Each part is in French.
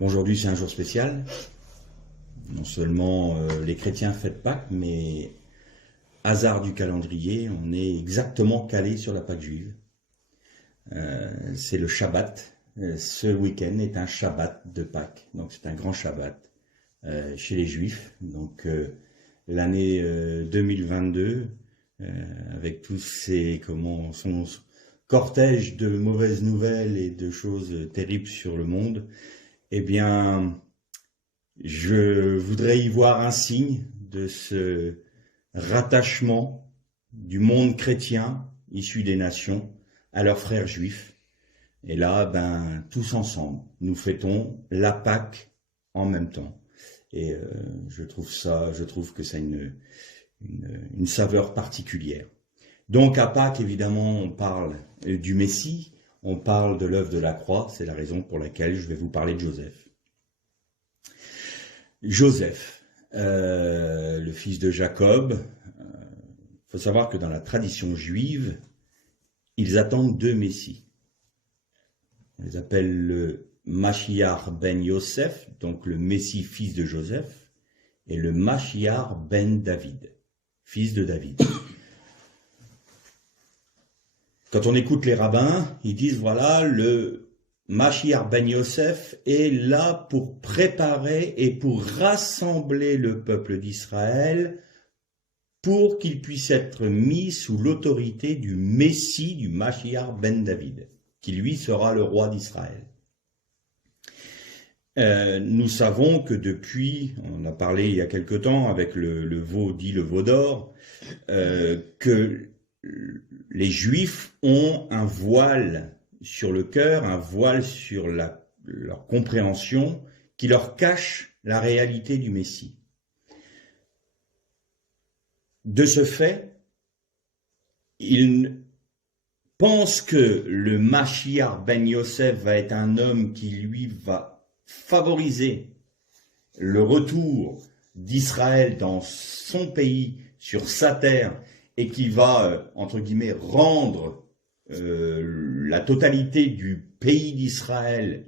Aujourd'hui, c'est un jour spécial. Non seulement les chrétiens fêtent Pâques, mais hasard du calendrier, on est exactement calé sur la Pâque juive. C'est le Shabbat. Ce week-end est un Shabbat de Pâques, donc c'est un grand Shabbat chez les Juifs. Donc l'année 2022, avec tous son cortège de mauvaises nouvelles et de choses terribles sur le monde, eh bien, je voudrais y voir un signe de ce rattachement du monde chrétien issu des nations à leurs frères juifs. Et là, tous ensemble, nous fêtons la Pâque en même temps. Et je trouve que ça a une saveur particulière. Donc à Pâques, évidemment, on parle du Messie, on parle de l'œuvre de la croix. C'est la raison pour laquelle je vais vous parler de Joseph. Joseph, le fils de Jacob. Faut savoir que dans la tradition juive, ils attendent deux messies. On les appelle le Mashiach ben Yosef, donc le Messie fils de Joseph, et le Mashiach ben David, fils de David. Quand on écoute les rabbins, ils disent voilà, le Mashiach ben Yosef est là pour préparer et pour rassembler le peuple d'Israël pour qu'il puisse être mis sous l'autorité du Messie, du Mashiach ben David, qui lui sera le roi d'Israël. Nous savons que depuis, on a parlé il y a quelque temps avec le veau dit le veau d'or, que les Juifs ont un voile sur le cœur, un voile sur leur compréhension qui leur cache la réalité du Messie. De ce fait, ils pensent que le Mashiach ben Yosef va être un homme qui, lui, va favoriser le retour d'Israël dans son pays, sur sa terre, et qui va, entre guillemets, rendre la totalité du pays d'Israël,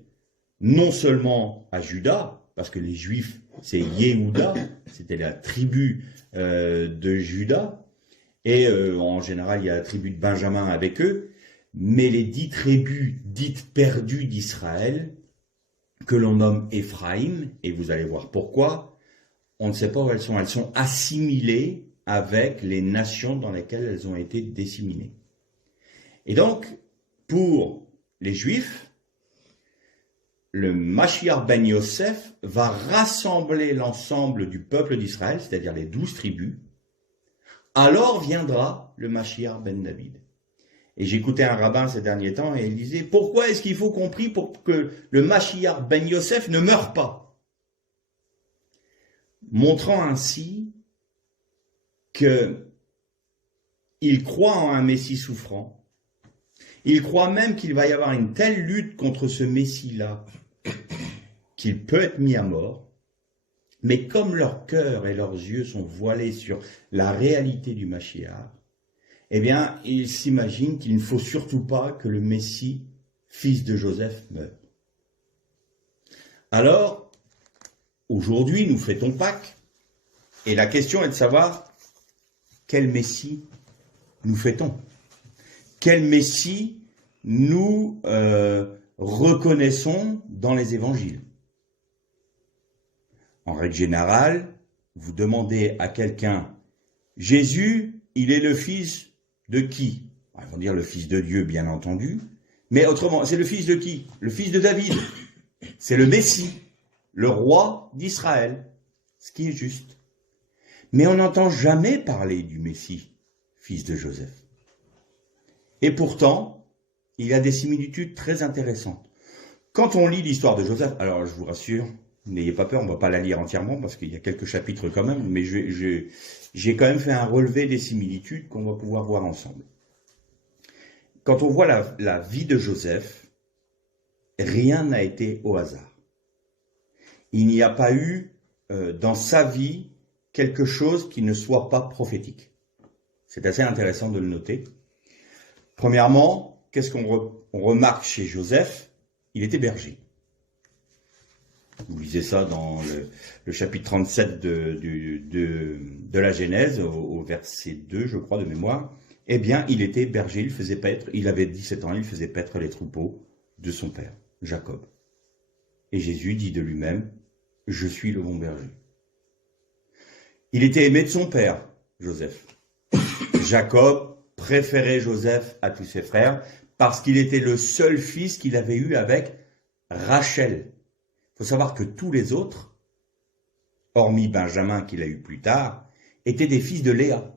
non seulement à Juda, parce que les Juifs, c'est Yehuda, c'était la tribu de Juda, et en général, il y a la tribu de Benjamin avec eux, mais les 10 tribus dites perdues d'Israël, que l'on nomme Éphraïm, et vous allez voir pourquoi, on ne sait pas où elles sont assimilées avec les nations dans lesquelles elles ont été disséminées. Et donc, pour les Juifs, le Mashiach ben Yosef va rassembler l'ensemble du peuple d'Israël, c'est-à-dire les 12 tribus. Alors viendra le Mashiach ben David. Et j'écoutais un rabbin ces derniers temps et il disait, pourquoi est-ce qu'il faut qu'on prie pour que le Mashiach ben Yosef ne meure pas? Montrant ainsi qu'il croit en un Messie souffrant. Il croit même qu'il va y avoir une telle lutte contre ce Messie-là qu'il peut être mis à mort. Mais comme leur cœur et leurs yeux sont voilés sur la réalité du Mashiach, eh bien, ils s'imaginent qu'il ne faut surtout pas que le Messie, fils de Joseph, meure. Alors, aujourd'hui, nous fêtons Pâques, et la question est de savoir quel Messie nous fêtons. Quel Messie nous reconnaissons dans les évangiles. En règle générale, vous demandez à quelqu'un, Jésus, il est le fils de qui? Ils vont dire le fils de Dieu, bien entendu, mais autrement, c'est le fils de qui? Le fils de David. C'est le Messie, le roi d'Israël, ce qui est juste. Mais on n'entend jamais parler du Messie, fils de Joseph. Et pourtant, il y a des similitudes très intéressantes. Quand on lit l'histoire de Joseph, alors je vous rassure, n'ayez pas peur, on ne va pas la lire entièrement parce qu'il y a quelques chapitres quand même, mais j'ai quand même fait un relevé des similitudes qu'on va pouvoir voir ensemble. Quand on voit la vie de Joseph, rien n'a été au hasard. Il n'y a pas eu dans sa vie quelque chose qui ne soit pas prophétique. C'est assez intéressant de le noter. Premièrement, qu'est-ce qu'on remarque chez Joseph? Il était berger. Vous lisez ça dans le chapitre 37 de la Genèse, au verset 2, je crois, de mémoire. Eh bien, il était berger, il avait 17 ans, il faisait paître les troupeaux de son père, Jacob. Et Jésus dit de lui-même, « Je suis le bon berger ». Il était aimé de son père, Joseph. Jacob préférait Joseph à tous ses frères parce qu'il était le seul fils qu'il avait eu avec Rachel. Il faut savoir que tous les autres, hormis Benjamin qu'il a eu plus tard, étaient des fils de Léa,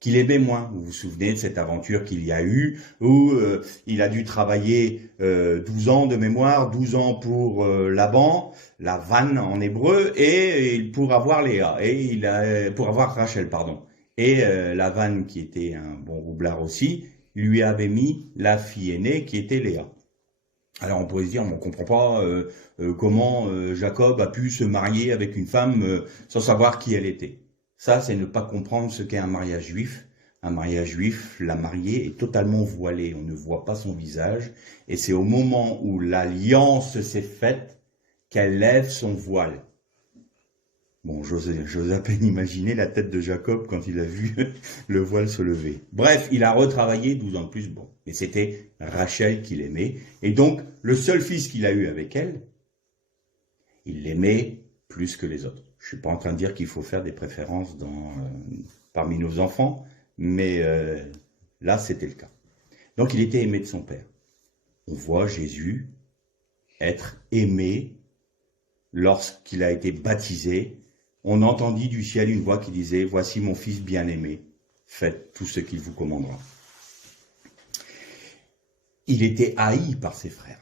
qu'il aimait moins. Vous vous souvenez de cette aventure qu'il y a eu, où il a dû travailler 12 ans de mémoire, 12 ans pour Laban, la vanne en hébreu, et pour avoir Léa, pour avoir Rachel, pardon. Et la vanne, qui était un bon roublard aussi, lui avait mis la fille aînée qui était Léa. Alors on pourrait se dire, on ne comprend pas comment Jacob a pu se marier avec une femme sans savoir qui elle était. Ça, c'est ne pas comprendre ce qu'est un mariage juif. Un mariage juif, la mariée est totalement voilée, on ne voit pas son visage, et c'est au moment où l'alliance s'est faite qu'elle lève son voile. Bon, j'ose à peine imaginer la tête de Jacob quand il a vu le voile se lever. Bref, il a retravaillé 12 ans de plus, bon. Mais c'était Rachel qu'il aimait. Et donc, le seul fils qu'il a eu avec elle, il l'aimait plus que les autres. Je ne suis pas en train de dire qu'il faut faire des préférences parmi nos enfants, mais là, c'était le cas. Donc, il était aimé de son père. On voit Jésus être aimé lorsqu'il a été baptisé. On entendit du ciel une voix qui disait « Voici mon fils bien-aimé, faites tout ce qu'il vous commandera ». Il était haï par ses frères,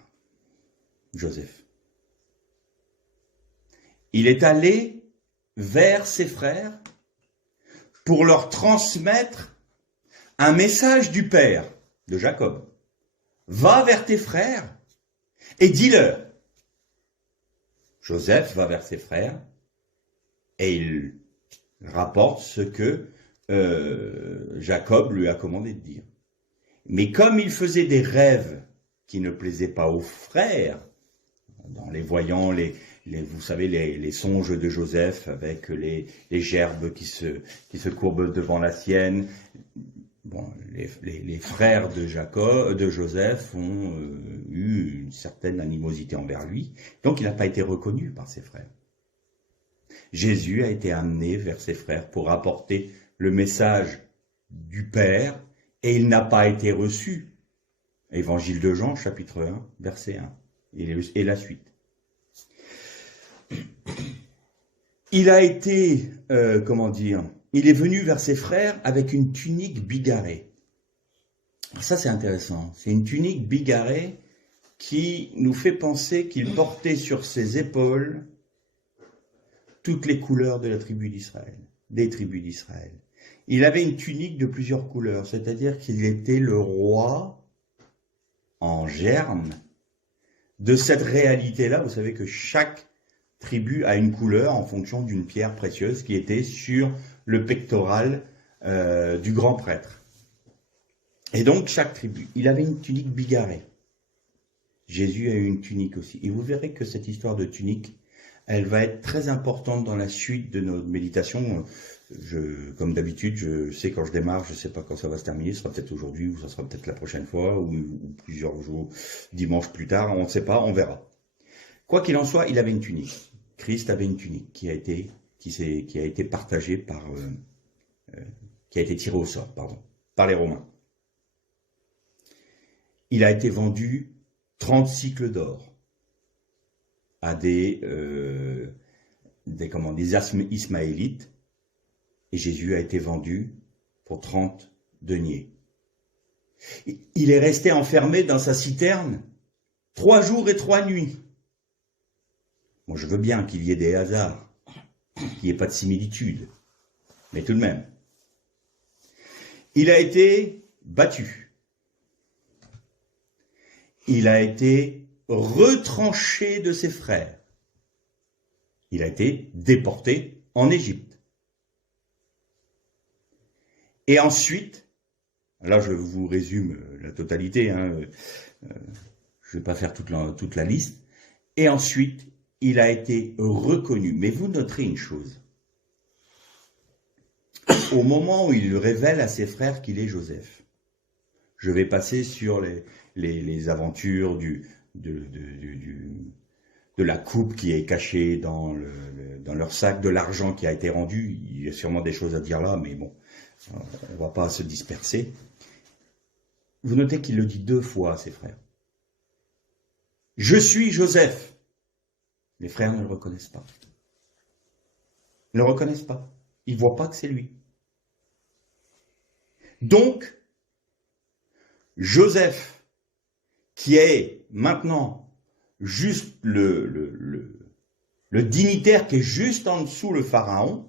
Joseph. Il est allé vers ses frères pour leur transmettre un message du père de Jacob. « Va vers tes frères et dis-leur ». Joseph va vers ses frères et il rapporte ce que Jacob lui a commandé de dire. Mais comme il faisait des rêves qui ne plaisaient pas aux frères, en les voyant, vous savez, les songes de Joseph avec les gerbes qui se courbent devant la sienne, bon, les frères de Joseph ont eu une certaine animosité envers lui, donc il n'a pas été reconnu par ses frères. Jésus a été amené vers ses frères pour apporter le message du Père, et il n'a pas été reçu. Évangile de Jean, chapitre 1, verset 1, et la suite. Il a été, il est venu vers ses frères avec une tunique bigarrée. Ça, c'est intéressant. C'est une tunique bigarrée qui nous fait penser qu'il portait sur ses épaules toutes les couleurs de la tribu d'Israël, des tribus d'Israël. Il avait une tunique de plusieurs couleurs, c'est-à-dire qu'il était le roi en germe de cette réalité-là. Vous savez que chaque tribu a une couleur en fonction d'une pierre précieuse qui était sur le pectoral du grand prêtre. Et donc, chaque tribu, il avait une tunique bigarrée. Jésus a eu une tunique aussi. Et vous verrez que cette histoire de tunique, elle va être très importante dans la suite de notre méditation. Comme d'habitude, je sais quand je démarre, je ne sais pas quand ça va se terminer. Ce sera peut-être aujourd'hui ou ça sera peut-être la prochaine fois ou plusieurs jours, dimanche plus tard. On ne sait pas, on verra. Quoi qu'il en soit, il avait une tunique. Christ avait une tunique qui a été partagée qui a été tirée au sort, par les Romains. Il a été vendu 30 cycles d'or à des Ismaélites, et Jésus a été vendu pour 30 deniers. Il est resté enfermé dans sa citerne 3 jours et 3 nuits. Moi, je veux bien qu'il y ait des hasards, qu'il n'y ait pas de similitude, mais tout de même. Il a été battu. Il a été retranché de ses frères. Il a été déporté en Égypte. Et ensuite, là je vous résume la totalité, je ne vais pas faire toute la liste, et ensuite il a été reconnu. Mais vous noterez une chose. Au moment où il révèle à ses frères qu'il est Joseph, je vais passer sur les aventures de la coupe qui est cachée dans leur sac, de l'argent qui a été rendu. Il y a sûrement des choses à dire là, mais bon, on ne va pas se disperser. Vous notez qu'il le dit 2 fois à ses frères. Je suis Joseph. Les frères ne le reconnaissent pas. Ils ne le reconnaissent pas. Ils ne voient pas que c'est lui. Donc, Joseph, qui est maintenant juste le dignitaire qui est juste en dessous le pharaon,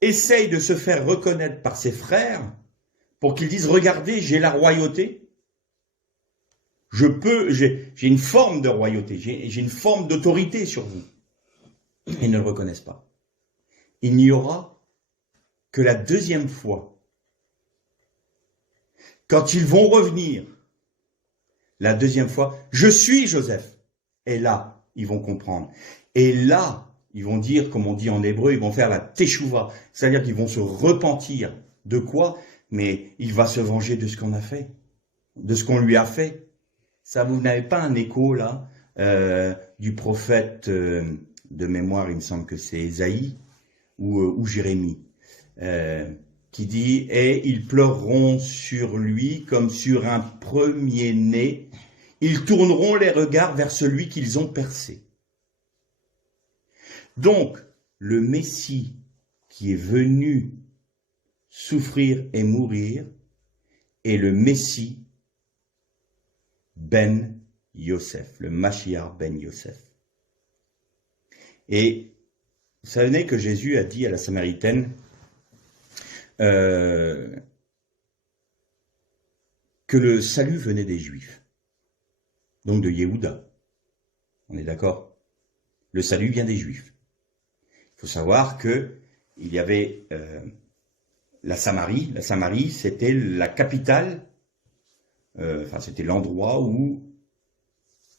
essaye de se faire reconnaître par ses frères pour qu'ils disent « Regardez, j'ai la royauté, j'ai une forme de royauté, j'ai une forme d'autorité sur vous. » Ils ne le reconnaissent pas. Il n'y aura que la 2e fois, quand ils vont revenir, la 2e fois, « Je suis Joseph ». Et là, ils vont comprendre. Et là, ils vont dire, comme on dit en hébreu, ils vont faire la teshuva, c'est-à-dire qu'ils vont se repentir. De quoi? Mais il va se venger de ce qu'on a fait, de ce qu'on lui a fait. Ça, vous n'avez pas un écho là du prophète de mémoire, il me semble que c'est Ésaïe ou Jérémie, qui dit « Et ils pleureront sur lui comme sur un premier-né, ils tourneront les regards vers celui qu'ils ont percé. » Donc, le Messie qui est venu souffrir et mourir est le Messie Ben Yosef, le Mashiach Ben Yosef. Et vous savez que Jésus a dit à la Samaritaine que le salut venait des Juifs, donc de Yehuda. On est d'accord? Le salut vient des Juifs. Il faut savoir que il y avait la Samarie. La Samarie, c'était la capitale, c'était l'endroit où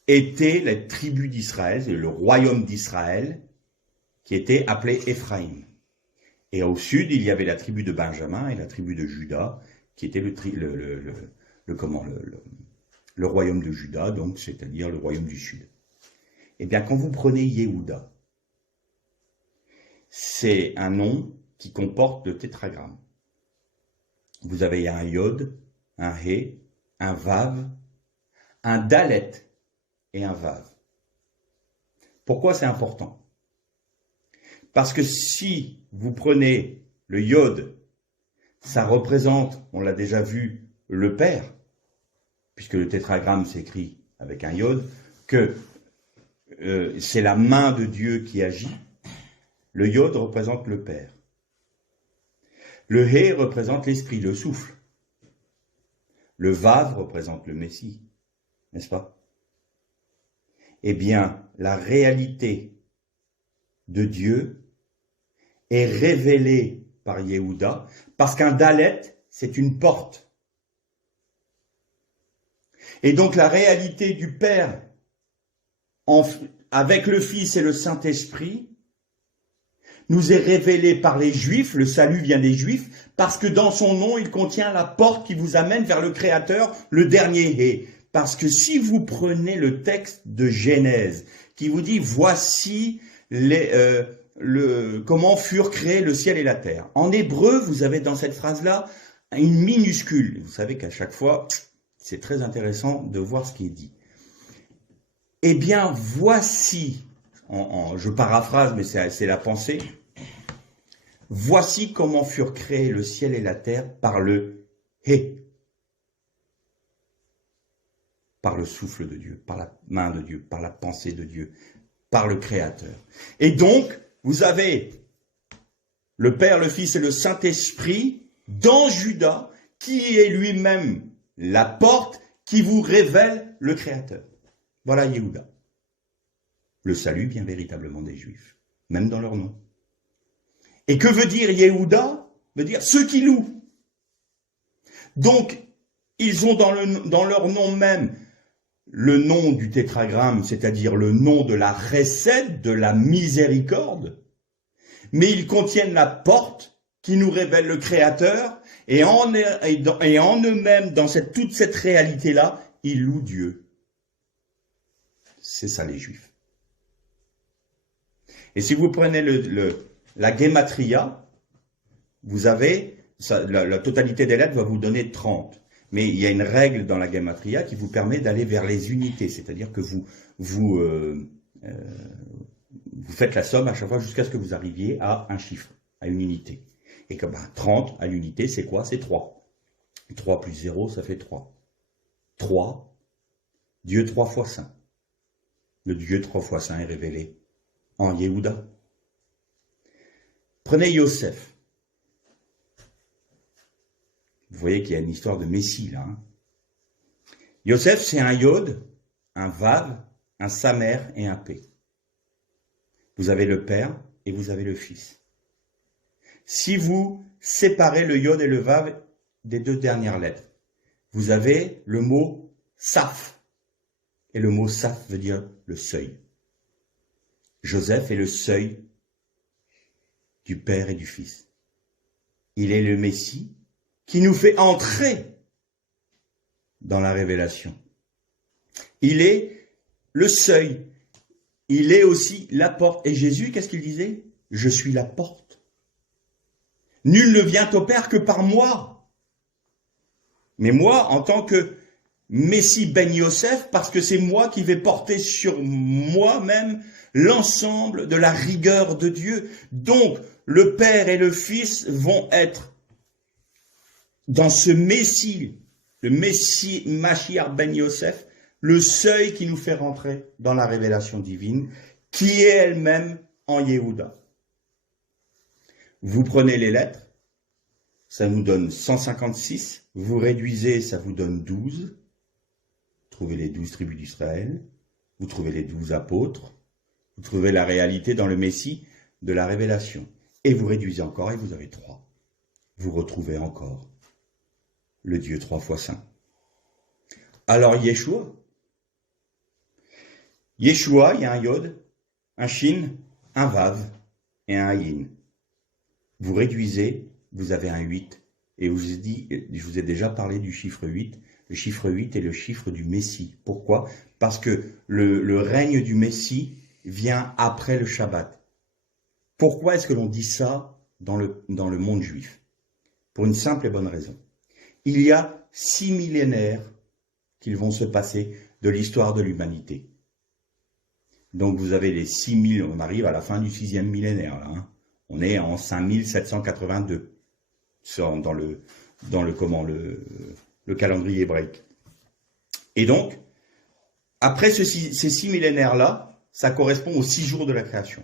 étaient les tribus d'Israël, le royaume d'Israël, qui était appelé Éphraïm. Et au sud, il y avait la tribu de Benjamin et la tribu de Juda, qui était le royaume de Juda, donc c'est-à-dire le royaume du sud. Eh bien, quand vous prenez Yehuda, c'est un nom qui comporte le tétragramme. Vous avez un Yod, un He, un Vav, un Dalet et un Vav. Pourquoi c'est important? Parce que si vous prenez le Yod, ça représente, on l'a déjà vu, le Père, puisque le tétragramme s'écrit avec un Yod, que c'est la main de Dieu qui agit. Le Yod représente le Père. Le He représente l'esprit, le souffle. Le Vav représente le Messie, n'est-ce pas? Eh bien, la réalité de Dieu est révélée par Yehuda, parce qu'un Dalet, c'est une porte. Et donc la réalité du Père avec le Fils et le Saint-Esprit nous est révélée par les Juifs, le salut vient des Juifs, parce que dans son nom, il contient la porte qui vous amène vers le Créateur, le dernier Hé. Parce que si vous prenez le texte de Genèse, qui vous dit « Voici comment furent créés le ciel et la terre ». En hébreu, vous avez dans cette phrase-là une minuscule. Vous savez qu'à chaque fois, c'est très intéressant de voir ce qui est dit. Eh bien, voici, je paraphrase, mais c'est la pensée, voici comment furent créés le ciel et la terre par le Hé, par le souffle de Dieu, par la main de Dieu, par la pensée de Dieu, par le Créateur. Et donc, vous avez le Père, le Fils et le Saint-Esprit dans Judas, qui est lui-même la porte qui vous révèle le Créateur. Voilà Yehuda. Le salut vient véritablement des Juifs, même dans leur nom. Et que veut dire Yehuda? Veut dire ceux qui louent. Donc, ils ont dans leur nom même le nom du tétragramme, c'est-à-dire le nom de la recette, de la miséricorde, mais ils contiennent la porte qui nous révèle le Créateur, et en eux-mêmes, dans toute cette réalité-là, ils louent Dieu. C'est ça les Juifs. Et si vous prenez la Gematria, vous avez, la totalité des lettres va vous donner 30. Mais il y a une règle dans la Gematria qui vous permet d'aller vers les unités, c'est-à-dire que vous faites la somme à chaque fois jusqu'à ce que vous arriviez à un chiffre, à une unité. Et comme 30 à l'unité, c'est quoi? C'est 3. 3 plus 0, ça fait 3. 3, Dieu 3 fois saint. Le Dieu 3 fois saint est révélé en Yehuda. Prenez Yosef. Vous voyez qu'il y a une histoire de Messie là. Yosef, c'est un Yod, un Vav, un Samer et un P. Vous avez le Père et vous avez le Fils. Si vous séparez le Yod et le Vav des deux dernières lettres, vous avez le mot Saf. Et le mot Saf veut dire le seuil. Joseph est le seuil du Père et du Fils. Il est le Messie qui nous fait entrer dans la révélation. Il est le seuil. Il est aussi la porte. Et Jésus, qu'est-ce qu'il disait? Je suis la porte. Nul ne vient au Père que par moi. Mais moi, en tant que Messie Ben Yosef, parce que c'est moi qui vais porter sur moi-même l'ensemble de la rigueur de Dieu. Donc, le Père et le Fils vont être dans ce Messie, le Messie Mashiach Ben Yosef, le seuil qui nous fait rentrer dans la révélation divine, qui est elle-même en Yehuda. Vous prenez les lettres, ça nous donne 156, vous réduisez, ça vous donne 12, trouvez les 12 tribus d'Israël, vous trouvez les 12 apôtres, vous trouvez la réalité dans le Messie de la révélation, et vous réduisez encore et vous avez 3. Vous retrouvez encore le Dieu 3 fois saint. Alors Yeshua, il y a un Yod, un Shin, un Vav et un Ayin. Vous réduisez, vous avez un 8, et je vous ai déjà parlé du chiffre 8. Le chiffre 8 est le chiffre du Messie. Pourquoi? Parce que le règne du Messie vient après le Shabbat. Pourquoi est-ce que l'on dit ça dans le monde juif? Pour une simple et bonne raison. Il y a 6 millénaires qui vont se passer de l'histoire de l'humanité. Donc vous avez les 6000, on arrive à la fin du 6e millénaire. Là, hein. On est en 5782 dans le calendrier hébraïque. Et donc, après ces 6 millénaires-là, ça correspond aux 6 jours de la création.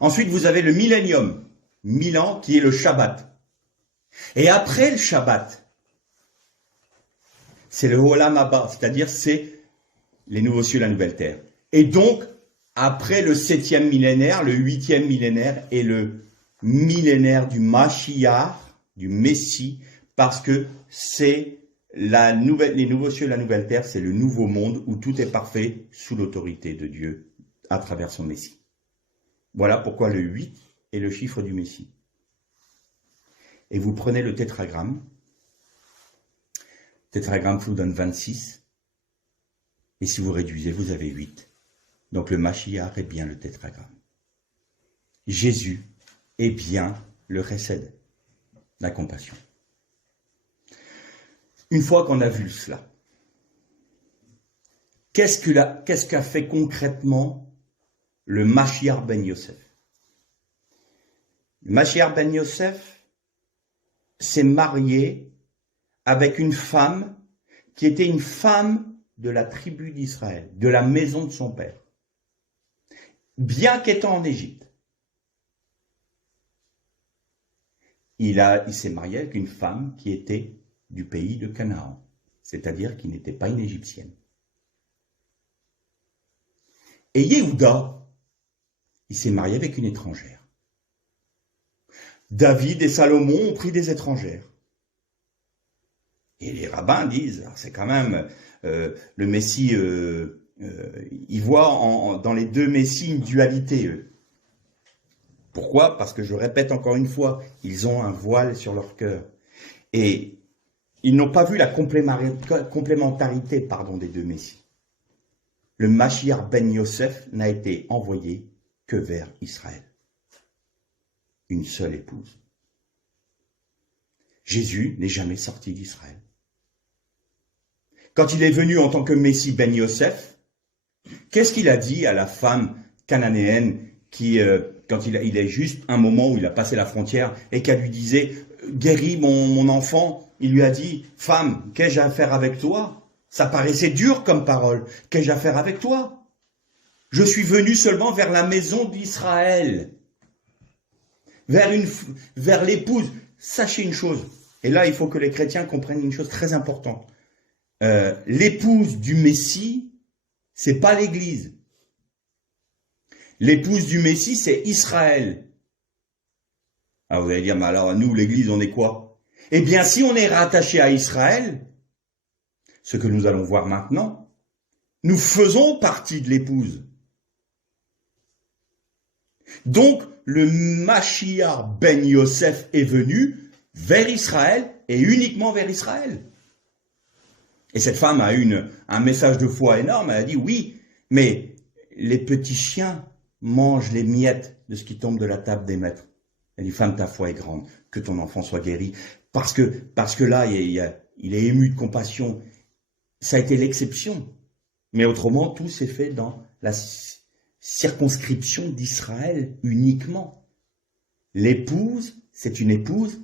Ensuite, vous avez le millénium, 1000 ans, qui est le Shabbat. Et après le Shabbat, c'est le Olam Haba, c'est-à-dire c'est les nouveaux cieux, la nouvelle terre. Et donc, après le 7e millénaire, le 8e millénaire est le millénaire du Mashiach, du Messie, parce que c'est les nouveaux cieux, la nouvelle terre, c'est le nouveau monde où tout est parfait sous l'autorité de Dieu à travers son Messie. Voilà pourquoi le 8 est le chiffre du Messie. Et vous prenez le tétragramme vous donne 26, et si vous réduisez, vous avez 8. Donc le Mashiach est bien le tétragramme. Jésus est bien le Chesed, la compassion. Une fois qu'on a vu cela, qu'est-ce qu'a fait concrètement le Mashiach Ben Yosef? Le Mashiach Ben Yosef s'est marié avec une femme qui était une femme de la tribu d'Israël, de la maison de son père, bien qu'étant en Égypte. Il s'est marié avec une femme qui était du pays de Canaan, c'est-à-dire qui n'était pas une Égyptienne. Et Yehuda, il s'est marié avec une étrangère. David et Salomon ont pris des étrangères. Et les rabbins disent, c'est quand même le Messie, ils voient dans les deux Messies une dualité. Pourquoi? Parce que je répète encore une fois, ils ont un voile sur leur cœur. Et ils n'ont pas vu la complémentarité des deux Messies. Le Mashiach ben Yosef n'a été envoyé que vers Israël. Une seule épouse. Jésus n'est jamais sorti d'Israël. Quand il est venu en tant que Messie ben Yosef, qu'est-ce qu'il a dit à la femme cananéenne qui, quand il est juste un moment où il a passé la frontière et qu'elle lui disait « Guéris mon enfant », il lui a dit « Femme, qu'ai-je à faire avec toi ?» Ça paraissait dur comme parole. « Qu'ai-je à faire avec toi ? Je suis venu seulement vers la maison d'Israël. » Vers l'épouse. Sachez une chose, et là il faut que les chrétiens comprennent une chose très importante. L'épouse du Messie, c'est pas l'Église. L'épouse du Messie, c'est Israël. Alors vous allez dire, mais alors nous, l'Église, on est quoi? Eh bien, si on est rattaché à Israël, ce que nous allons voir maintenant, nous faisons partie de l'épouse. Donc, le Mashiach ben Yosef est venu vers Israël et uniquement vers Israël. Et cette femme a eu un message de foi énorme. Elle a dit oui, mais les petits chiens mangent les miettes de ce qui tombe de la table des maîtres. Elle dit femme, ta foi est grande, que ton enfant soit guéri. Parce que là, il est ému de compassion. Ça a été l'exception. Mais autrement, tout s'est fait dans la circonscription d'Israël uniquement. L'épouse, c'est une épouse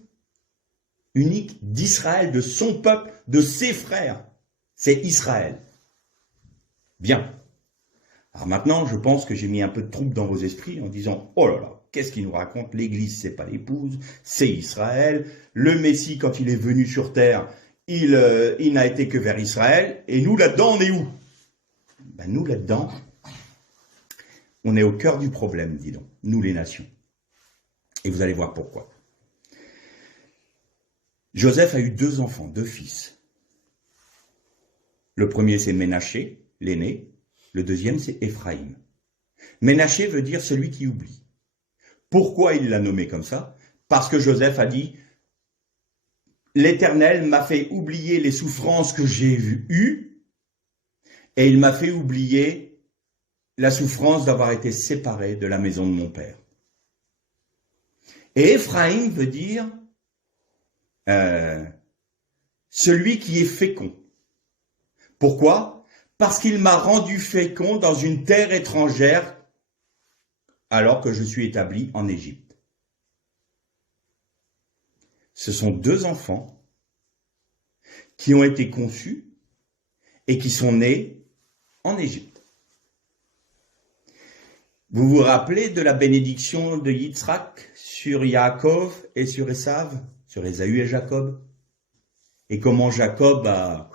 unique d'Israël, de son peuple, de ses frères. C'est Israël. Bien. Alors maintenant, je pense que j'ai mis un peu de trouble dans vos esprits en disant « Oh là là, qu'est-ce qu'il nous raconte? L'Église, c'est pas l'épouse, c'est Israël. Le Messie, quand il est venu sur terre, il n'a été que vers Israël. Et nous, là-dedans, on est où ?» Ben, nous, là-dedans, on est au cœur du problème, dis donc, nous les nations. Et vous allez voir pourquoi. Joseph a eu 2 enfants, 2 fils. Le premier, c'est Ménaché, l'aîné. Le deuxième, c'est Éphraïm. Ménaché veut dire celui qui oublie. Pourquoi il l'a nommé comme ça? Parce que Joseph a dit « L'Éternel m'a fait oublier les souffrances que j'ai eues et il m'a fait oublier la souffrance d'avoir été séparé de la maison de mon père. » Et Éphraïm veut dire celui qui est fécond. Pourquoi? Parce qu'il m'a rendu fécond dans une terre étrangère alors que je suis établi en Égypte. Ce sont 2 enfants qui ont été conçus et qui sont nés en Égypte. Vous vous rappelez de la bénédiction de Yitzhak sur Yaakov et sur Esav, sur Ésaü et Jacob? Et comment Jacob a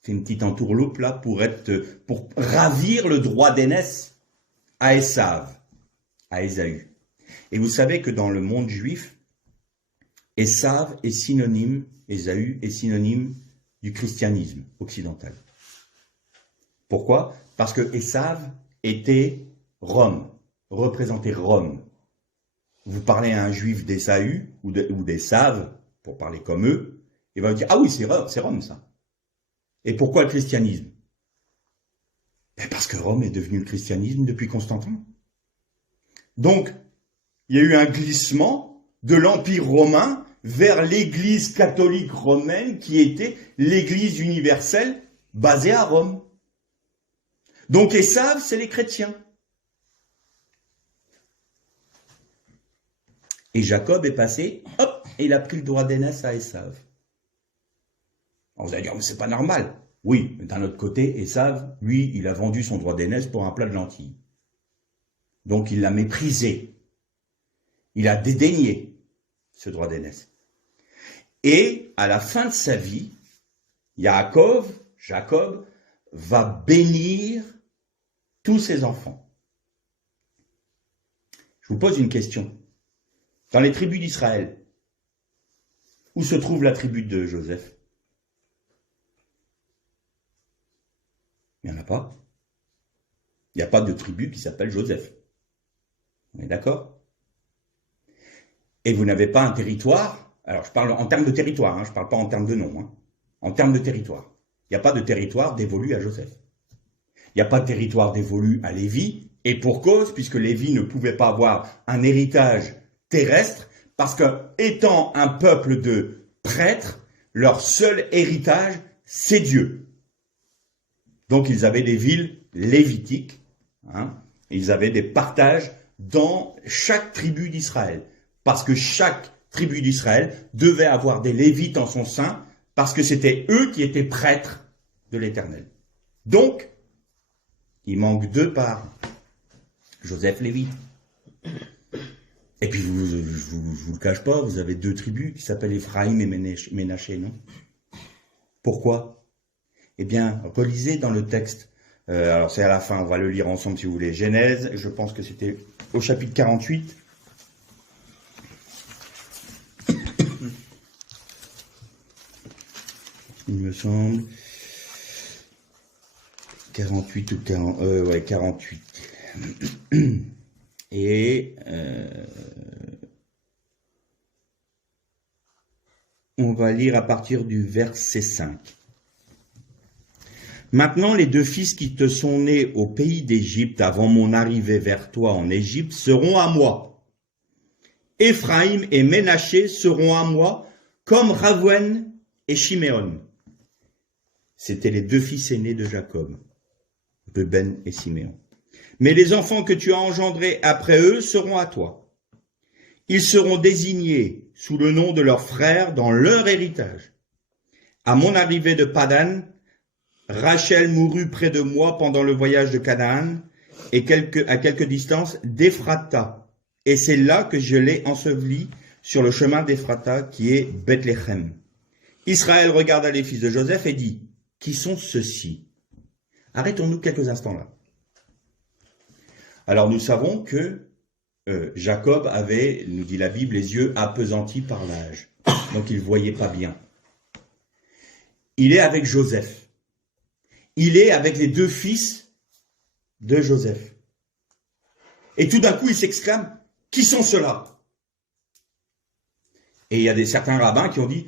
fait une petite entourloupe là pour ravir le droit d'aînesse à Esav, à Ésaü. Et vous savez que dans le monde juif, Esav est synonyme, Ésaü est synonyme du christianisme occidental. Pourquoi? Parce que Esav était Rome, représentait Rome. Vous parlez à un juif d'Ésaü ou d'Esav, pour parler comme eux, il va vous dire « Ah oui, c'est Rome ça ». Et pourquoi le christianisme? Parce que Rome est devenu le christianisme depuis Constantin. Donc, il y a eu un glissement de l'Empire romain vers l'Église catholique romaine qui était l'Église universelle basée à Rome. Donc Esav, c'est les chrétiens. Et Jacob est passé, hop, et il a pris le droit d'aînesse à Esav. Alors vous allez dire, mais c'est pas normal. Oui, mais d'un autre côté, Esav, lui, il a vendu son droit d'aînesse pour un plat de lentilles. Donc il l'a méprisé. Il a dédaigné ce droit d'aînesse. Et à la fin de sa vie, Jacob, va bénir tous ses enfants. Je vous pose une question. Dans les tribus d'Israël, où se trouve la tribu de Joseph? Il n'y en a pas. Il n'y a pas de tribu qui s'appelle Joseph. On est d'accord? Et vous n'avez pas un territoire. Alors, je parle en termes de territoire, je ne parle pas en termes de nom. En termes de territoire. Il n'y a pas de territoire dévolu à Joseph. Il n'y a pas de territoire dévolu à Lévi, et pour cause, puisque Lévi ne pouvait pas avoir un héritage terrestre, parce que, étant un peuple de prêtres, leur seul héritage, c'est Dieu. Donc, ils avaient des villes lévitiques, ils avaient des partages dans chaque tribu d'Israël, parce que chaque tribu d'Israël devait avoir des Lévites en son sein, parce que c'était eux qui étaient prêtres de l'Éternel. Donc, il manque 2 parts. Joseph, Lévi. Et puis, je vous le cache pas, vous avez 2 tribus qui s'appellent Ephraïm et Ménaché, non? Pourquoi? Eh bien, relisez dans le texte. Alors, c'est à la fin, on va le lire ensemble si vous voulez. Genèse, je pense que c'était au chapitre 48. Il me semble. 48 ou 40. Ouais, 48. Et on va lire à partir du verset 5. Maintenant, les 2 fils qui te sont nés au pays d'Égypte avant mon arrivée vers toi en Égypte seront à moi. Éphraïm et Ménaché seront à moi, comme Reuven et Shiméon. C'étaient les 2 fils aînés de Jacob, Ruben et Siméon. Mais les enfants que tu as engendrés après eux seront à toi. Ils seront désignés sous le nom de leurs frères dans leur héritage. À mon arrivée de Padan, Rachel mourut près de moi pendant le voyage de Canaan et à quelque distance d'Ephrata. Et c'est là que je l'ai enseveli sur le chemin d'Ephrata qui est Bethléem. Israël regarda les fils de Joseph et dit, « Qui sont ceux-ci » Arrêtons-nous quelques instants là. Alors nous savons que Jacob avait, nous dit la Bible, les yeux appesantis par l'âge. Donc il ne voyait pas bien. Il est avec Joseph. Il est avec les 2 fils de Joseph. Et tout d'un coup, il s'exclame, « Qui sont ceux-là » Et il y a certains rabbins qui ont dit,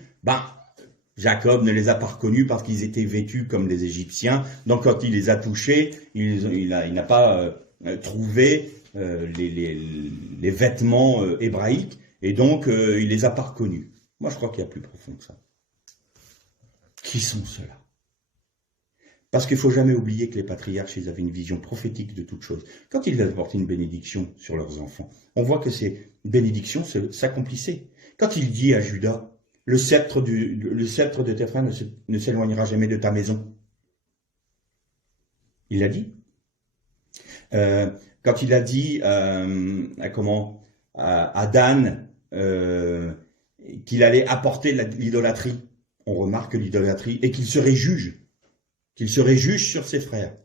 Jacob ne les a pas reconnus parce qu'ils étaient vêtus comme les Égyptiens. Donc quand il les a touchés, il n'a pas trouvé les vêtements hébraïques. Et donc il les a pas reconnus. Moi je crois qu'il y a plus profond que ça. Qui sont ceux-là? Parce qu'il ne faut jamais oublier que les patriarches, ils avaient une vision prophétique de toute chose. Quand ils apportaient une bénédiction sur leurs enfants, on voit que ces bénédictions s'accomplissaient. Quand il dit à Judas, le sceptre de tes frères ne s'éloignera jamais de ta maison. Il l'a dit. Quand il a dit à Dan qu'il allait apporter l'idolâtrie, on remarque l'idolâtrie, et qu'il serait juge sur ses frères.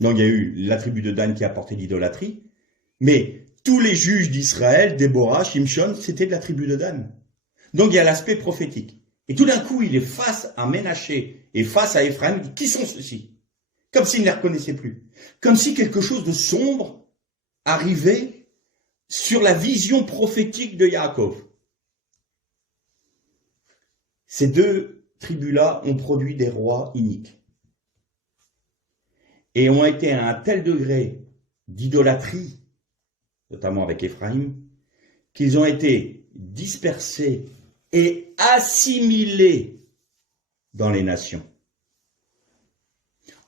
Donc il y a eu la tribu de Dan qui a apporté l'idolâtrie, mais tous les juges d'Israël, Déborah, Shimshon, c'était de la tribu de Dan. Donc il y a l'aspect prophétique. Et tout d'un coup, il est face à Ménaché et face à Ephraim. Il dit, qui sont ceux-ci? Comme s'il ne les reconnaissait plus. Comme si quelque chose de sombre arrivait sur la vision prophétique de Yaakov. Ces 2 tribus-là ont produit des rois iniques. Et ont été à un tel degré d'idolâtrie, notamment avec Ephraim, qu'ils ont été dispersés et assimilés dans les nations,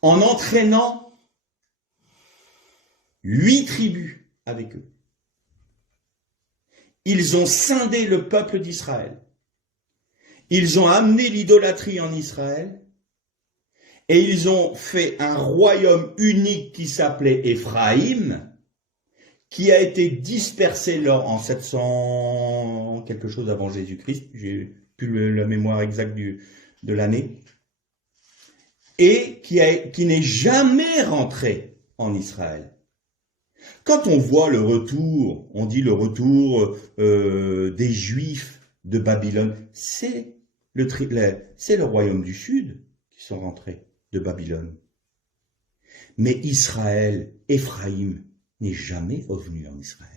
en entraînant 8 tribus avec eux. Ils ont scindé le peuple d'Israël. Ils ont amené l'idolâtrie en Israël et ils ont fait un royaume unique qui s'appelait Éphraïm, qui a été dispersé en 700 quelque chose avant Jésus-Christ, j'ai plus la mémoire exacte de l'année, et qui n'est jamais rentré en Israël. Quand on voit le retour, on dit le retour des Juifs de Babylone, c'est le royaume du Sud qui sont rentrés de Babylone. Mais Israël, Éphraïm, n'est jamais revenu en Israël.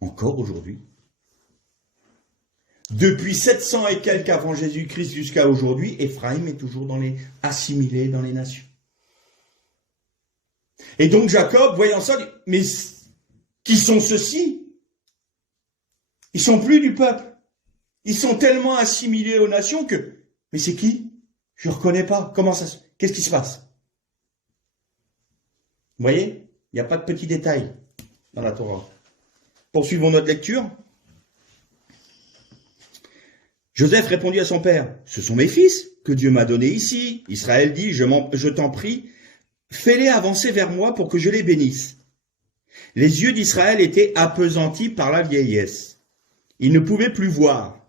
Encore aujourd'hui. Depuis 700 et quelques avant Jésus-Christ jusqu'à aujourd'hui, Éphraïm est toujours assimilé dans les nations. Et donc Jacob, voyant ça, dit, mais qui sont ceux-ci? Ils sont plus du peuple. Ils sont tellement assimilés aux nations que, mais c'est qui? Je ne reconnais pas. Qu'est-ce qui se passe? Vous voyez? Il n'y a pas de petits détails dans la Torah. Poursuivons notre lecture. Joseph répondit à son père, « Ce sont mes fils que Dieu m'a donnés ici. » Israël dit, « Je t'en prie, fais-les avancer vers moi pour que je les bénisse. » Les yeux d'Israël étaient appesantis par la vieillesse. Il ne pouvait plus voir.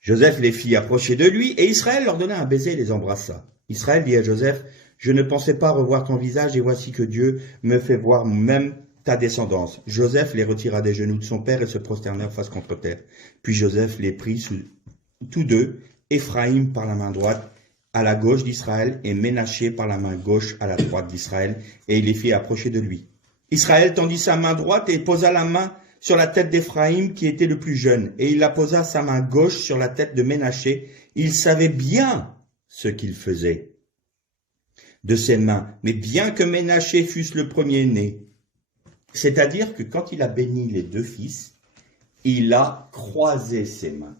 Joseph les fit approcher de lui, et Israël leur donna un baiser et les embrassa. Israël dit à Joseph, « Je ne pensais pas revoir ton visage, et voici que Dieu me fait voir même ta descendance. » Joseph les retira des genoux de son père et se prosternèrent face contre terre. Puis Joseph les prit tous deux, Éphraïm par la main droite à la gauche d'Israël, et Ménaché par la main gauche à la droite d'Israël, et il les fit approcher de lui. Israël tendit sa main droite et posa la main sur la tête d'Éphraïm, qui était le plus jeune, et il la posa sa main gauche sur la tête de Ménaché. Il savait bien ce qu'il faisait de ses mains, mais bien que Ménaché fût le premier-né, c'est-à-dire que quand il a béni les deux fils, il a croisé ses mains,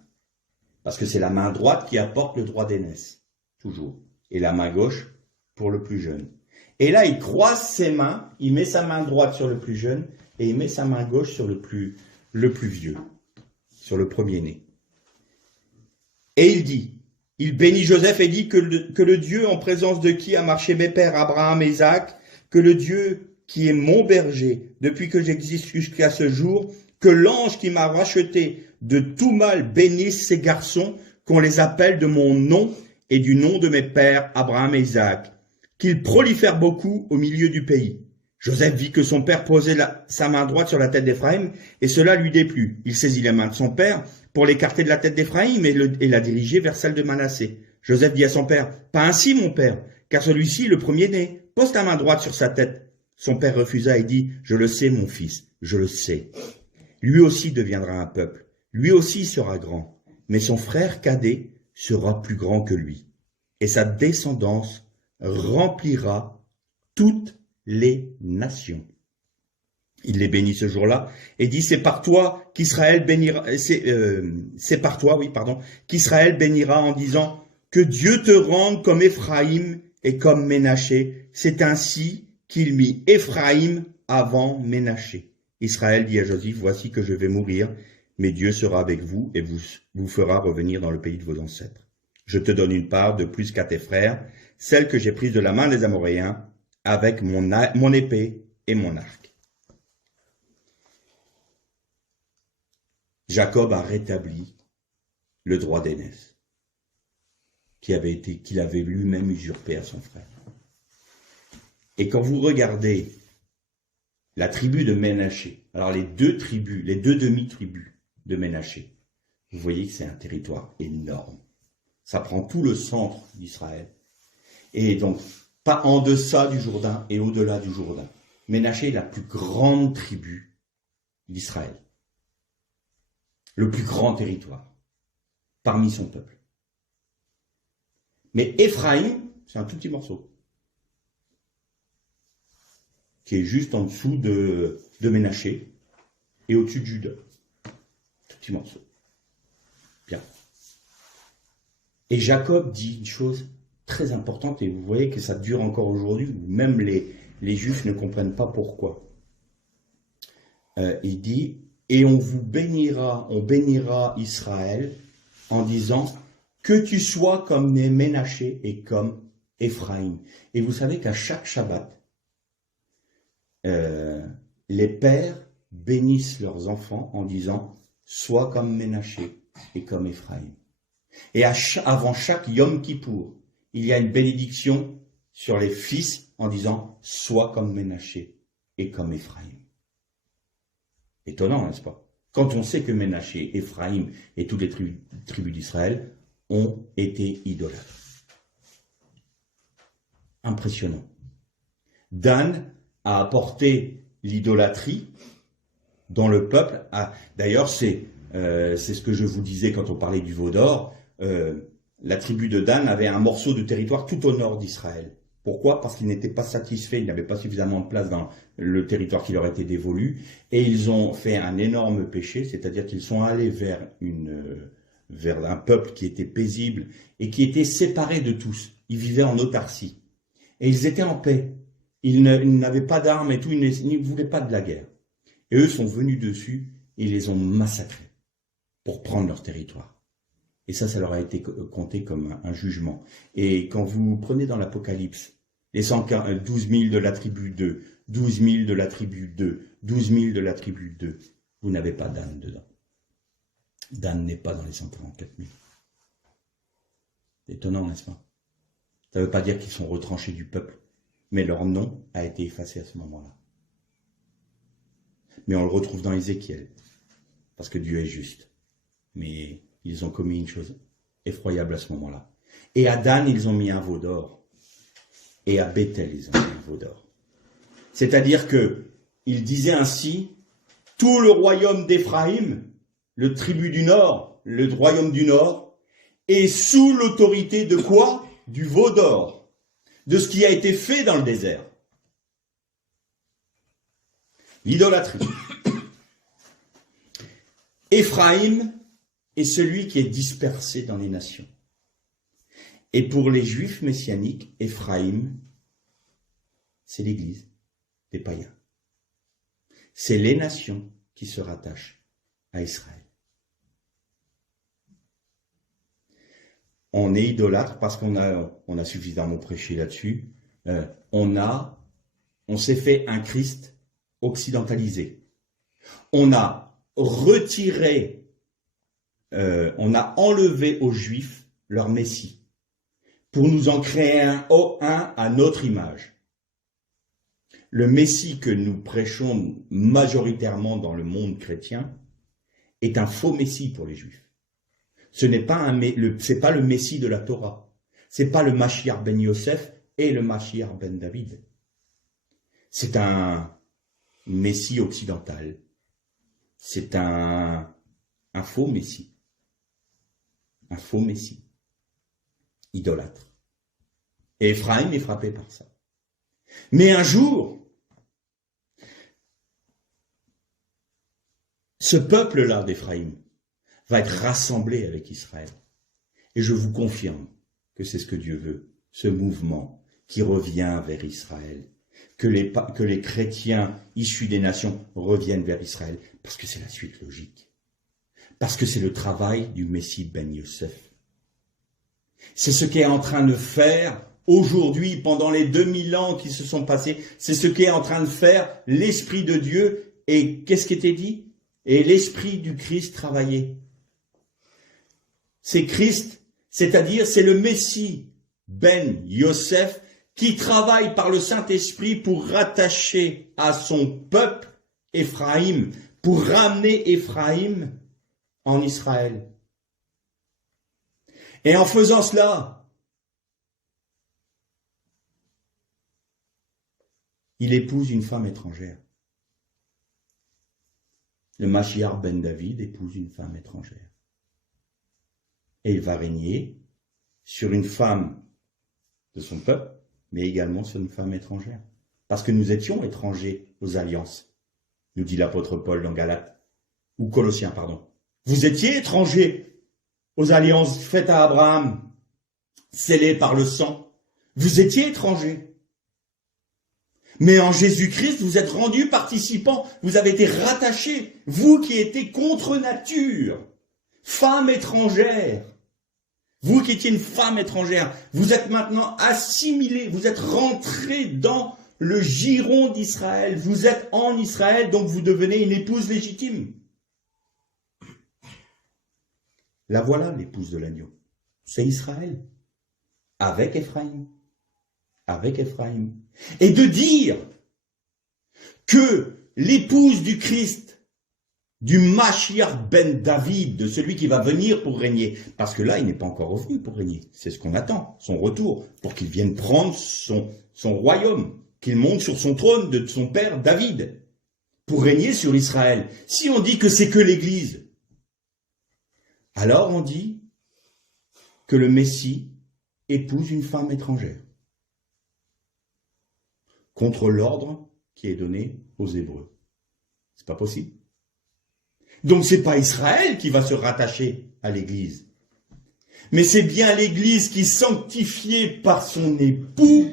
parce que c'est la main droite qui apporte le droit d'aînesse, toujours, et la main gauche pour le plus jeune. Et là, il croise ses mains, il met sa main droite sur le plus jeune, et il met sa main gauche sur le plus vieux, sur le premier-né. Et il bénit Joseph et dit que le Dieu en présence de qui a marché mes pères Abraham et Isaac, que le Dieu qui est mon berger depuis que j'existe jusqu'à ce jour, que l'ange qui m'a racheté de tout mal bénisse ces garçons, qu'on les appelle de mon nom et du nom de mes pères Abraham et Isaac, qu'ils prolifèrent beaucoup au milieu du pays. Joseph vit que son père posait sa main droite sur la tête d'Éphraïm, et cela lui déplut. Il saisit la main de son père pour l'écarter de la tête d'Éphraïm et la diriger vers celle de Manassé. Joseph dit à son père, « Pas ainsi, mon père, car celui-ci, le premier-né, pose ta main droite sur sa tête. » Son père refusa et dit, « Je le sais, mon fils, je le sais. Lui aussi deviendra un peuple, lui aussi sera grand, mais son frère cadet sera plus grand que lui, et sa descendance remplira toute les nations. » Il les bénit ce jour-là et dit, c'est par toi qu'Israël bénira, qu'Israël bénira en disant, que Dieu te rende comme Éphraïm et comme Ménaché. C'est ainsi qu'il mit Éphraïm avant Ménaché. Israël dit à Joseph, voici que je vais mourir, mais Dieu sera avec vous et vous fera revenir dans le pays de vos ancêtres. Je te donne une part de plus qu'à tes frères, celle que j'ai prise de la main des Amoréens, avec mon épée et mon arc. Jacob a rétabli le droit d'aînesse qu'il avait lui-même usurpé à son frère. Et quand vous regardez la tribu de Ménaché, alors les deux demi-tribus de Ménaché, vous voyez que c'est un territoire énorme. Ça prend tout le centre d'Israël. Et donc, pas en deçà du Jourdain et au-delà du Jourdain. Ménaché est la plus grande tribu d'Israël. Le plus grand territoire parmi son peuple. Mais Éphraïm, c'est un tout petit morceau qui est juste en dessous de Ménaché et au-dessus de Juda. Tout petit morceau. Bien. Et Jacob dit une chose très importante, et vous voyez que ça dure encore aujourd'hui, où même les Juifs ne comprennent pas pourquoi. Il dit, et on bénira Israël en disant, que tu sois comme Ménaché et comme Éphraïm. Et vous savez qu'à chaque Shabbat, les pères bénissent leurs enfants en disant, sois comme Ménaché et comme Éphraïm. Et avant chaque Yom Kippour, il y a une bénédiction sur les fils en disant « Sois comme Ménaché et comme Éphraïm ». Étonnant, n'est-ce pas? Quand on sait que Ménaché, Éphraïm et toutes les tribus d'Israël ont été idolâtres. Impressionnant. Dan a apporté l'idolâtrie dans le peuple. D'ailleurs, c'est ce que je vous disais quand on parlait du veau d'or. La tribu de Dan avait un morceau de territoire tout au nord d'Israël. Pourquoi? Parce qu'ils n'étaient pas satisfaits, ils n'avaient pas suffisamment de place dans le territoire qui leur était dévolu, et ils ont fait un énorme péché, c'est-à-dire qu'ils sont allés vers un peuple qui était paisible et qui était séparé de tous. Ils vivaient en autarcie. Et ils étaient en paix. Ils n'avaient pas d'armes et tout, ils ne voulaient pas de la guerre. Et eux sont venus dessus et ils les ont massacrés pour prendre leur territoire. Et ça leur a été compté comme un jugement. Et quand vous prenez dans l'Apocalypse, les 12 000 de la tribu 2, 12 000 de la tribu 2, 12 000 de la tribu 2, vous n'avez pas Dan dedans. Dan n'est pas dans les 144 000. C'est étonnant, n'est-ce pas? Ça ne veut pas dire qu'ils sont retranchés du peuple, mais leur nom a été effacé à ce moment-là. Mais on le retrouve dans Ézéchiel, parce que Dieu est juste. Mais ils ont commis une chose effroyable à ce moment-là. Et à Dan, ils ont mis un veau d'or. Et à Bethel, ils ont mis un veau d'or. C'est-à-dire que, il disait ainsi, tout le royaume d'Éphraïm, le tribu du Nord, le royaume du Nord, est sous l'autorité de quoi? Du veau d'or. De ce qui a été fait dans le désert. L'idolâtrie. Éphraïm est celui qui est dispersé dans les nations. Et pour les Juifs messianiques, Éphraïm, c'est l'Église des païens. C'est les nations qui se rattachent à Israël. On est idolâtre parce qu'on a suffisamment prêché là-dessus. On s'est fait un Christ occidentalisé. On a retiré, on a enlevé aux Juifs leur Messie pour nous en créer un à notre image. Le Messie que nous prêchons majoritairement dans le monde chrétien est un faux Messie pour les Juifs. Ce n'est pas c'est pas le Messie de la Torah. C'est pas le Mashiach ben Yosef et le Mashiach ben David. C'est un Messie occidental. C'est un faux Messie. Un faux Messie. Idolâtre. Et Éphraïm est frappé par ça. Mais un jour, ce peuple-là d'Éphraïm va être rassemblé avec Israël. Et je vous confirme que c'est ce que Dieu veut, ce mouvement qui revient vers Israël, que les chrétiens issus des nations reviennent vers Israël, parce que c'est la suite logique, parce que c'est le travail du Messie ben Yosef. C'est ce qu'est en train de faire aujourd'hui, pendant les 2000 ans qui se sont passés, c'est ce qu'est en train de faire l'Esprit de Dieu, et qu'est-ce qui était dit? Et l'Esprit du Christ travaillait. C'est Christ, c'est-à-dire c'est le Messie ben Yosef qui travaille par le Saint-Esprit pour rattacher à son peuple Éphraïm, pour ramener Éphraïm en Israël. Et en faisant cela, il épouse une femme étrangère. Le Mashiach ben David épouse une femme étrangère. Et il va régner sur une femme de son peuple, mais également sur une femme étrangère. Parce que nous étions étrangers aux alliances, nous dit l'apôtre Paul dans Galates, ou Colossiens, pardon. Vous étiez étrangers aux alliances faites à Abraham, scellées par le sang. Vous étiez étrangers. Mais en Jésus-Christ, vous êtes rendus participants, vous avez été rattachés, vous qui étiez contre nature, femme étrangère. Vous qui étiez une femme étrangère, vous êtes maintenant assimilés, vous êtes rentrés dans le giron d'Israël, vous êtes en Israël, donc vous devenez une épouse légitime. La voilà, l'épouse de l'agneau. C'est Israël, avec Éphraïm. Avec Éphraïm. Et de dire que l'épouse du Christ du Mashiach ben David, de celui qui va venir pour régner. Parce que là, il n'est pas encore revenu pour régner. C'est ce qu'on attend, son retour, pour qu'il vienne prendre son royaume, qu'il monte sur son trône de son père David, pour régner sur Israël. Si on dit que c'est que l'Église, alors on dit que le Messie épouse une femme étrangère, contre l'ordre qui est donné aux Hébreux. C'est pas possible. Donc c'est pas Israël qui va se rattacher à l'Église, mais c'est bien l'Église qui, sanctifiée par son époux,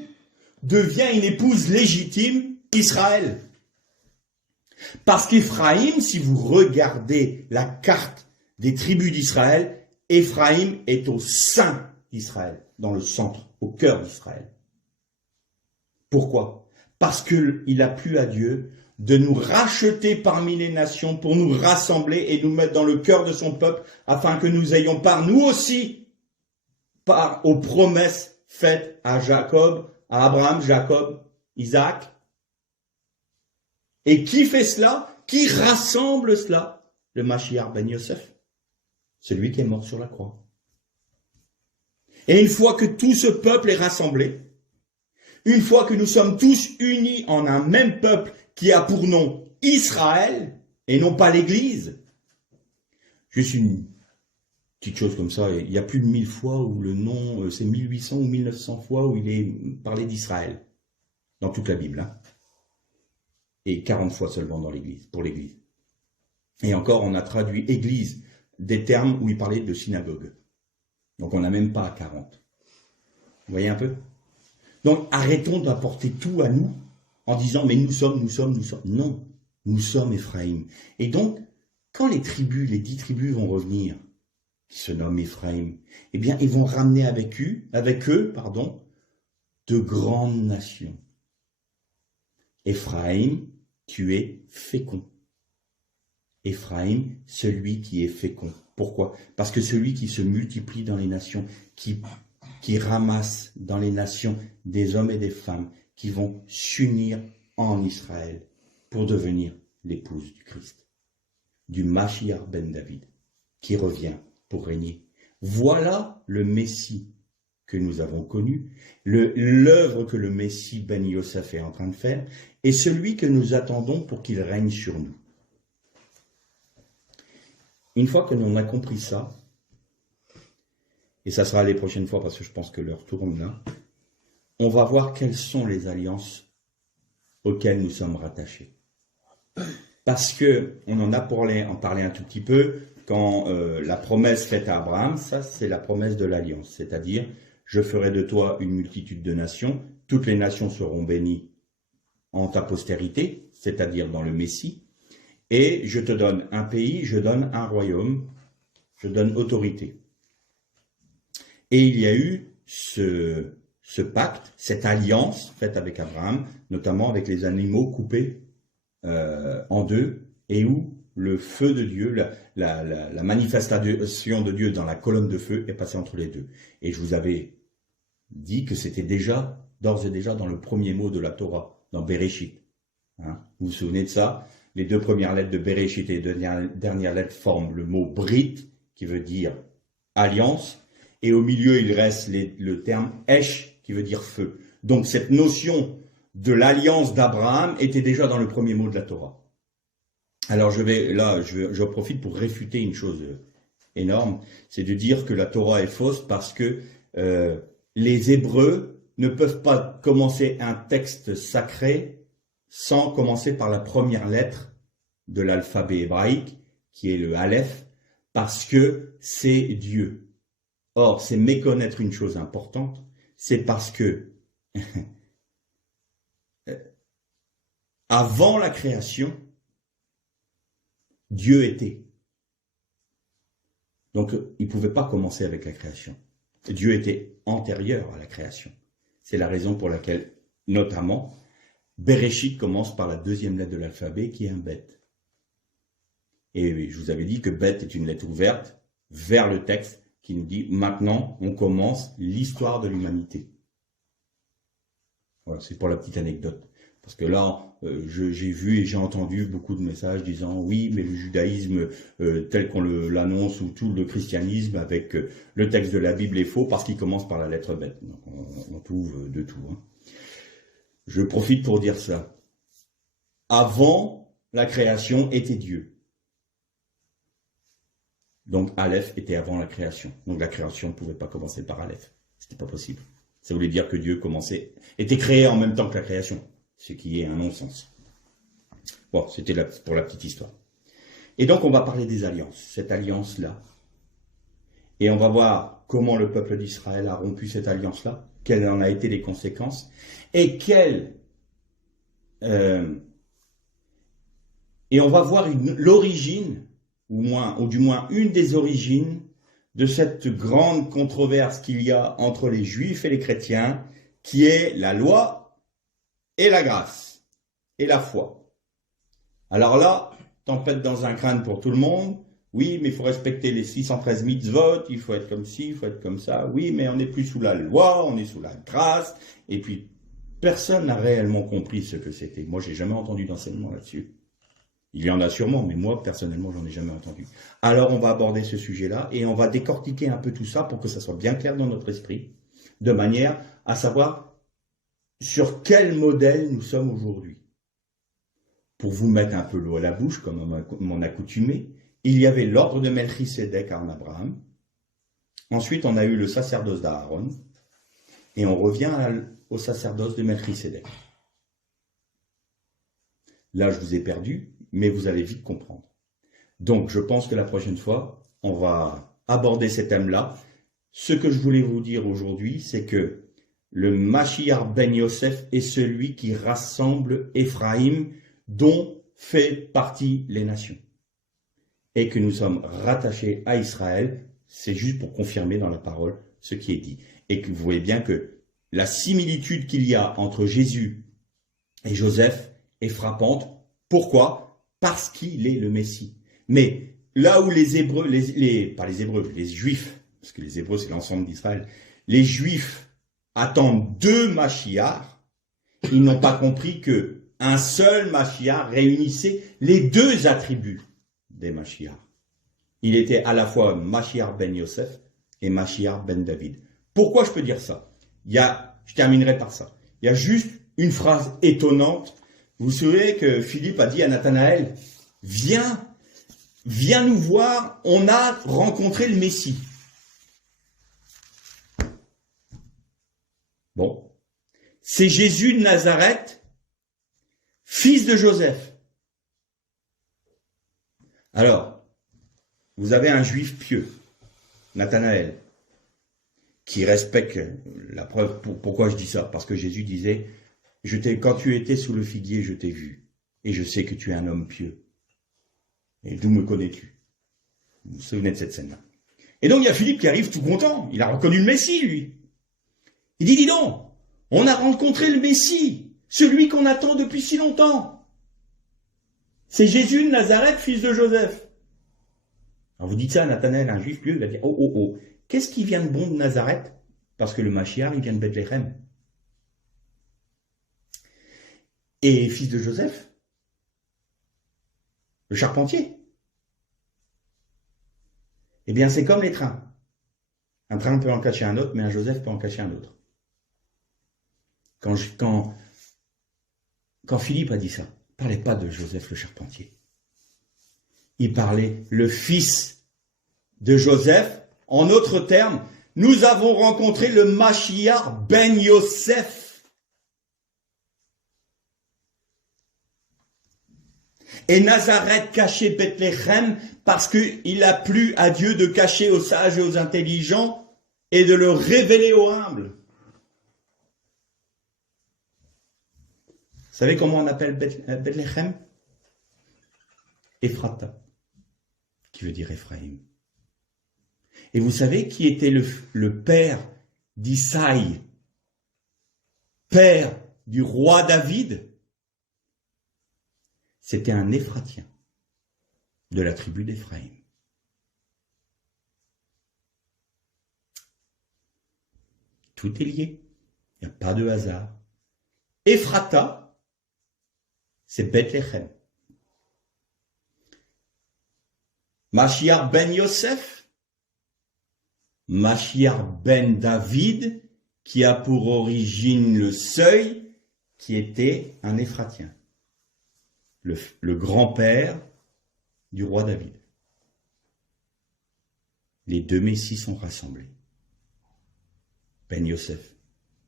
devient une épouse légitime d'Israël. Parce qu'Éphraïm, si vous regardez la carte des tribus d'Israël, Éphraïm est au sein d'Israël, dans le centre, au cœur d'Israël. Pourquoi? Parce qu'il a plu à Dieu de nous racheter parmi les nations pour nous rassembler et nous mettre dans le cœur de son peuple afin que nous ayons part, nous aussi, part aux promesses faites à Jacob, à Abraham, Jacob, Isaac. Et qui fait cela? Qui rassemble cela? Le Mashiach ben Yosef, celui qui est mort sur la croix. Et une fois que tout ce peuple est rassemblé, une fois que nous sommes tous unis en un même peuple qui a pour nom Israël, et non pas l'Église. Juste une petite chose comme ça, il y a plus de 1000 fois où le nom, c'est 1800 ou 1900 fois où il est parlé d'Israël, dans toute la Bible. Hein. Et 40 fois seulement dans l'Église, pour l'Église. Et encore, on a traduit Église des termes où il parlait de synagogue. Donc on n'a même pas à 40. Vous voyez un peu? Donc arrêtons d'apporter tout à nous, en disant, mais nous sommes. Non, nous sommes Éphraïm. Et donc, quand les 10 tribus vont revenir, qui se nomment Éphraïm, eh bien, ils vont ramener avec eux, de grandes nations. Éphraïm, tu es fécond. Éphraïm, celui qui est fécond. Pourquoi? Parce que celui qui se multiplie dans les nations, qui ramasse dans les nations des hommes et des femmes, qui vont s'unir en Israël pour devenir l'épouse du Christ, du Mashiach ben David, qui revient pour régner. Voilà le Messie que nous avons connu, l'œuvre que le Messie ben Yosef est en train de faire, et celui que nous attendons pour qu'il règne sur nous. Une fois que l'on a compris ça, et ça sera les prochaines fois parce que je pense que l'heure tourne là, on va voir quelles sont les alliances auxquelles nous sommes rattachés. Parce que on en a parlé un tout petit peu quand la promesse faite à Abraham, ça c'est la promesse de l'alliance, c'est-à-dire je ferai de toi une multitude de nations, toutes les nations seront bénies en ta postérité, c'est-à-dire dans le Messie, et je te donne un pays, je donne un royaume, je donne autorité. Et il y a eu ce pacte, cette alliance faite avec Abraham, notamment avec les animaux coupés en deux, et où le feu de Dieu, la manifestation de Dieu dans la colonne de feu est passée entre les deux. Et je vous avais dit que c'était d'ores et déjà dans le premier mot de la Torah, dans Bereshit. Hein, vous vous souvenez de ça? Les 2 premières lettres de Bereshit et les 2 dernières lettres forment le mot Brit, qui veut dire alliance, et au milieu il reste le terme Esh, qui veut dire feu. Donc cette notion de l'alliance d'Abraham était déjà dans le premier mot de la Torah. Alors je profite pour réfuter une chose énorme, c'est de dire que la Torah est fausse parce que les Hébreux ne peuvent pas commencer un texte sacré sans commencer par la première lettre de l'alphabet hébraïque, qui est le Aleph, parce que c'est Dieu. Or, c'est méconnaître une chose importante, c'est parce que avant la création, Dieu était. Donc, il ne pouvait pas commencer avec la création. Dieu était antérieur à la création. C'est la raison pour laquelle, notamment, Bereshit commence par la 2e lettre de l'alphabet, qui est un bet. Et je vous avais dit que bet est une lettre ouverte vers le texte qui nous dit, maintenant, on commence l'histoire de l'humanité. Voilà, c'est pour la petite anecdote. Parce que là, j'ai vu et j'ai entendu beaucoup de messages disant oui, mais le judaïsme tel qu'on l'annonce ou tout le christianisme avec le texte de la Bible est faux parce qu'il commence par la lettre bête. Donc on trouve de tout. Hein. Je profite pour dire ça. Avant la création était Dieu. Donc Aleph était avant la création. Donc la création ne pouvait pas commencer par Aleph. C'était pas possible. Ça voulait dire que Dieu était créé en même temps que la création. Ce qui est un non-sens. Bon, c'était pour la petite histoire. Et donc on va parler des alliances. Cette alliance-là. Et on va voir comment le peuple d'Israël a rompu cette alliance-là. Quelles en a été les conséquences. Et et on va voir l'origine, ou du moins une des origines, de cette grande controverse qu'il y a entre les juifs et les chrétiens, qui est la loi et la grâce, et la foi. Alors là, tempête dans un crâne pour tout le monde. Oui, mais il faut respecter les 613 mitzvot, il faut être comme ci, il faut être comme ça. Oui, mais on n'est plus sous la loi, on est sous la grâce. Et puis, personne n'a réellement compris ce que c'était. Moi, j'ai jamais entendu d'enseignement là-dessus. Il y en a sûrement, mais moi, personnellement, j'en ai jamais entendu. Alors, on va aborder ce sujet-là et on va décortiquer un peu tout ça pour que ça soit bien clair dans notre esprit, de manière à savoir sur quel modèle nous sommes aujourd'hui. Pour vous mettre un peu l'eau à la bouche, comme mon accoutumé, il y avait l'ordre de Melchisédek en Abraham. Ensuite, on a eu le sacerdoce d'Aaron. Et on revient au sacerdoce de Melchisédek. Là, je vous ai perdu, mais vous allez vite comprendre. Donc, je pense que la prochaine fois, on va aborder ces thèmes-là. Ce que je voulais vous dire aujourd'hui, c'est que le Mashiach ben Yosef est celui qui rassemble Éphraïm, dont fait partie les nations. Et que nous sommes rattachés à Israël, c'est juste pour confirmer dans la parole ce qui est dit. Et que vous voyez bien que la similitude qu'il y a entre Jésus et Joseph est frappante. Pourquoi? Parce qu'il est le Messie. Mais là où les Hébreux, pas les Hébreux, les Juifs, parce que les Hébreux c'est l'ensemble d'Israël, les Juifs attendent deux Mashiach, ils n'ont pas compris que un seul Mashiach réunissait les deux attributs des Mashiach. Il était à la fois Mashiach ben Yosef et Mashiach ben David. Pourquoi je peux dire ça? Je terminerai par ça. Il y a juste une phrase étonnante. Vous savez que Philippe a dit à Nathanaël, viens nous voir, on a rencontré le Messie. Bon. C'est Jésus de Nazareth, fils de Joseph. Alors, vous avez un juif pieux, Nathanaël, qui respecte la preuve. Pourquoi je dis ça? Parce que Jésus disait, quand tu étais sous le figuier, je t'ai vu, et je sais que tu es un homme pieux. Et d'où me connais-tu? Vous vous souvenez de cette scène-là. Et donc il y a Philippe qui arrive tout content, il a reconnu le Messie, lui. Il dit, dis donc, on a rencontré le Messie, celui qu'on attend depuis si longtemps. C'est Jésus de Nazareth, fils de Joseph. Alors vous dites ça à Nathanaël, un juif pieux, il va dire, oh, qu'est-ce qui vient de bon de Nazareth? Parce que le Mashiach, il vient de Bethléem. Et fils de Joseph, le charpentier. Eh bien, c'est comme les trains. Un train peut en cacher un autre, mais un Joseph peut en cacher un autre. Quand Philippe a dit ça, il ne parlait pas de Joseph le charpentier. Il parlait le fils de Joseph. En autres termes, nous avons rencontré le Mashiach ben Yosef. Et Nazareth cachait Bethléem parce qu'il a plu à Dieu de cacher aux sages et aux intelligents et de le révéler aux humbles. Vous savez comment on appelle Bethléem? Ephrata, qui veut dire Ephraïm. Et vous savez qui était le père d'Isaïe, père du roi David? C'était un Éphratien de la tribu d'Éphraïm. Tout est lié, il n'y a pas de hasard. Ephrata, c'est Bethléem. Mashiach ben Yosef, Mashiach ben David, qui a pour origine le seuil, qui était un Éphratien, le grand-père du roi David. Les deux messies sont rassemblés. Ben Yosef,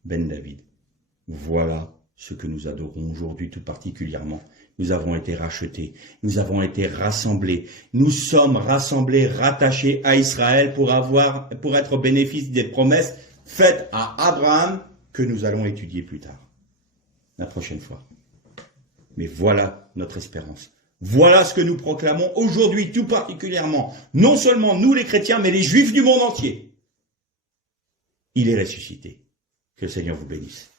Ben David. Voilà ce que nous adorons aujourd'hui tout particulièrement. Nous avons été rachetés, nous avons été rassemblés, nous sommes rassemblés, rattachés à Israël pour être au bénéfice des promesses faites à Abraham que nous allons étudier plus tard, la prochaine fois. Mais voilà notre espérance. Voilà ce que nous proclamons aujourd'hui tout particulièrement, non seulement nous les chrétiens, mais les juifs du monde entier. Il est ressuscité. Que le Seigneur vous bénisse.